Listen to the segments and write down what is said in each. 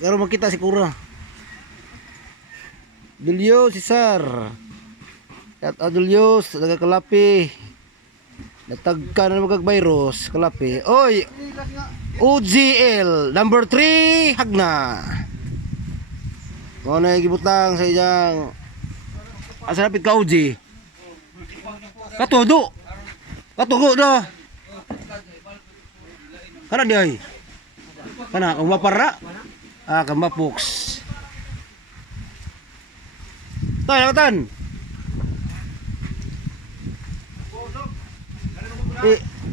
Karo makita si Kura. Julio Cesar. At Julius daga kalapi. Natagka na magag-virus kalapi. Oy. UGL number 3 hagna. Mo na gibutang sa iyang asa napit ka UG. Katudo. Katugo do. Kana di ay. Kana umapara. Ah, kamapuks. Tayo tan.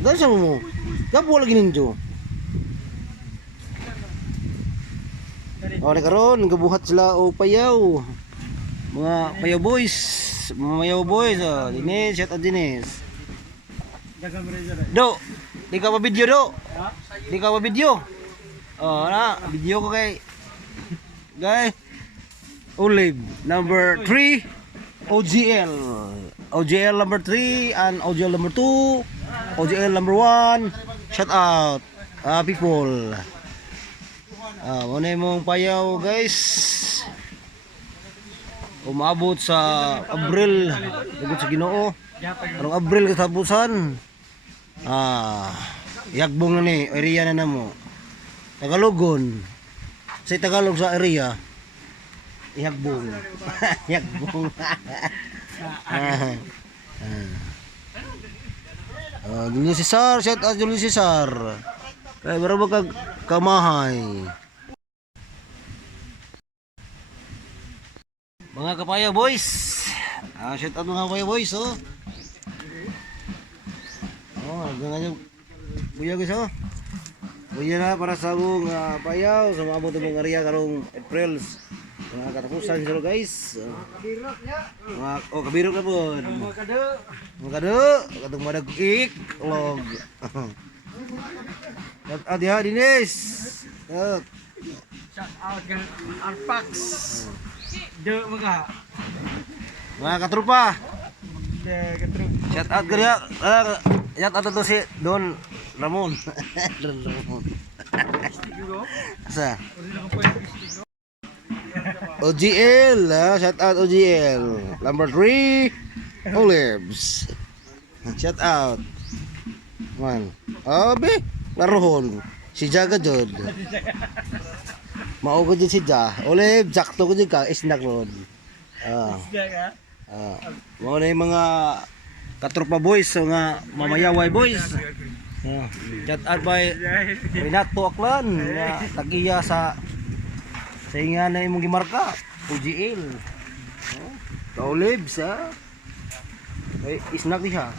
Dahil sa mo. Gapo lagi ninyo. O karon gabuhat sila o payaw. Mga payaw boys, mga payaw boys, oh, Dinis, shout out Dinis. Do, di ka pa video do? Di ka pa video? Oh, na, video ko kay Olive number 3 OGL. OGL number 3 and OGL number 2, OGL number 1. Shout out people. Muna mong payaw guys. Umabot sa Abril, lagot sa Ginoo. Anong Abril katapusan? Yagbong na ni area na namo. Tagalogon. Sa Tagalog sa area. Yagbong. Yagbong. Julio Cesar, shout out Julio Cesar. Kaya baro ba kag kamahay. Mga kapaya boys. Shout out mga kapaya boys, oh. Oh, ganyan yung buya guys, oh. Buya na para sa mong payaw sa mga abot mong area karong April. Mga katapusan sila guys. Mga kabirok na po. Mga kado, katong madagik log. Shout out ya Dinis. Shout out kan Arpax. De mga katrupa. katrup. Shout out kaya. Shout out to si Don Ramon. Don Ramon. Asa? OGL, shout out OGL. Number 3 Olives. Shout out. Man. Be, narohon. Si Jaga jod. Mao ko jud si Ja. Olive, jakto ko jud ka snack ron. Mo na yung mga katropa boys, mga mamayaway boys. Shout out by Renato Aklan, tagiya sa inga na imong gimarka, UGL. Olives ha. Ay, snack diha.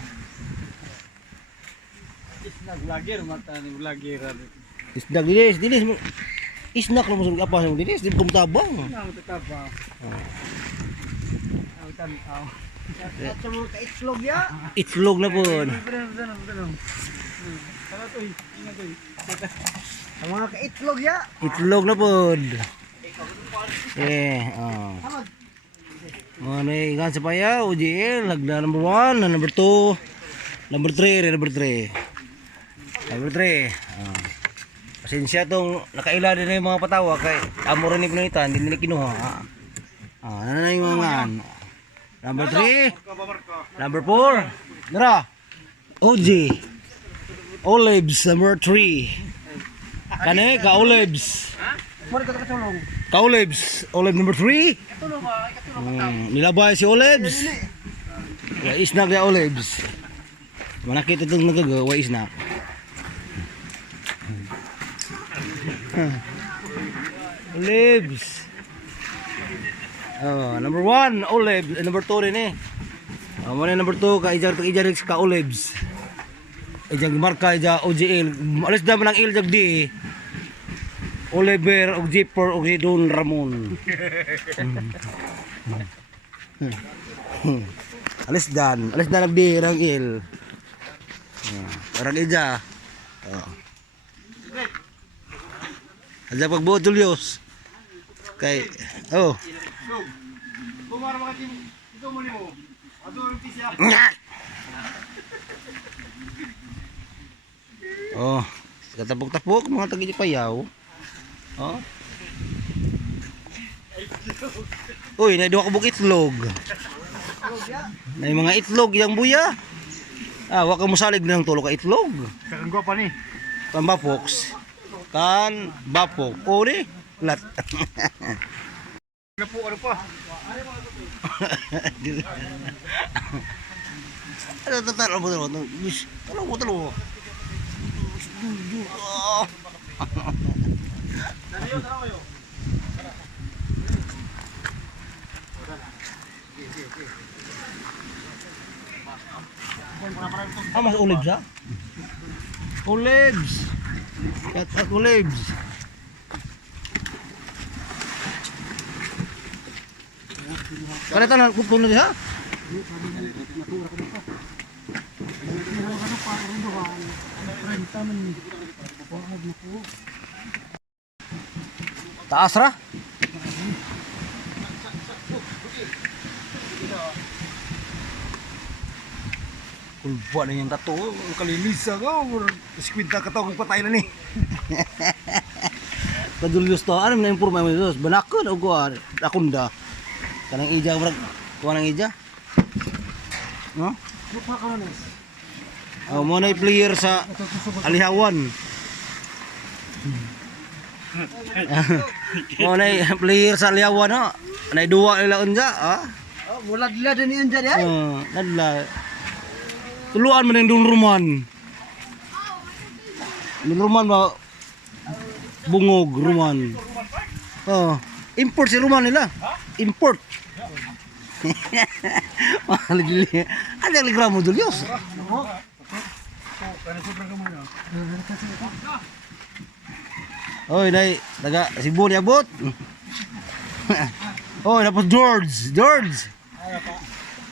Snack vlogger mata ni vlogger. Snack dinis. Snack lang mo apa sa dinis, di kumtabang. Nang tetapa. Tan aw. Sa mo ka itlog ya. Itlog na pun. Kana to, ingat to. Ang mga ka itlog ya. Itlog na pun. Ano ikan sa payaw, UGL, nagda number 1, number 2, number 3, number 3. Number 3. Pasensya tong nakaila din na yung mga patawa kay amo rin ni pinunitan, hindi nila kinuha. Ano na yung mga number 3, number 4, nara, OG, Olives, number 3. Kane, ka-Olives. Ka-Olives, Olive number 3. Nilabay si Olives. Isnak na Olives. Manakita itong nagagawa, isnak. Olives. Number 1, Olive. Number 2 rin eh. Muna number 2, ka-ijar ka-Olives. Ijang marka, ija OGL. Alis naman ang iljag di. Oliver, og Zipper, og Don Ramon. Alis dan nagdi rang il. Rang ija. Aja pagbuot Julius. Kay Bumara mga tim ito mo nimo. Adoro pisya. Katapok-tapok mga tagi payaw. Uy, na duha ka buk itlog. Na mga itlog yang buya. Ah, wa ka mosalig ng tulo ka itlog. Kakang gwa pa ni. Kan bapoks. Kan bapok. Oh ni. Lat. Ano po, ano pa? Ano tatalo mo talo. Talo mo talo. Ah, mas olives ha? Olives! At olives! Kalita na, kung na diha? Taas ra? Kulba na yung tato, kalilisa ka, eskwinta ka tawag patay na ni. Kadulyos to, ano na impurma mo ito? Banakon o kuha, akunda. Kanang ija, kuha ng ija. No? Oh, mo na player sa Alihawan. Mo na player sa Alihawan, no? Nay duwa nila unja, ah. Oh, mula dila din yun dyan eh. Oh, nadla. Tuluan man yung Dunruman. Dunruman ba? Bungog, Ruman. Oh, import si Ruman nila. Import. Mahal gili. Ada ligram mo Julius. Oy, dai, taga Cebu ni abot. Oy, tapos George.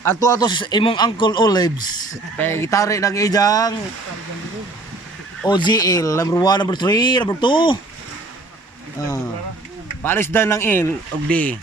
Ato imong Uncle Olives. Kay gitari nag ijang OGL number 1, number 3, number 2. Palis dan ng il og di.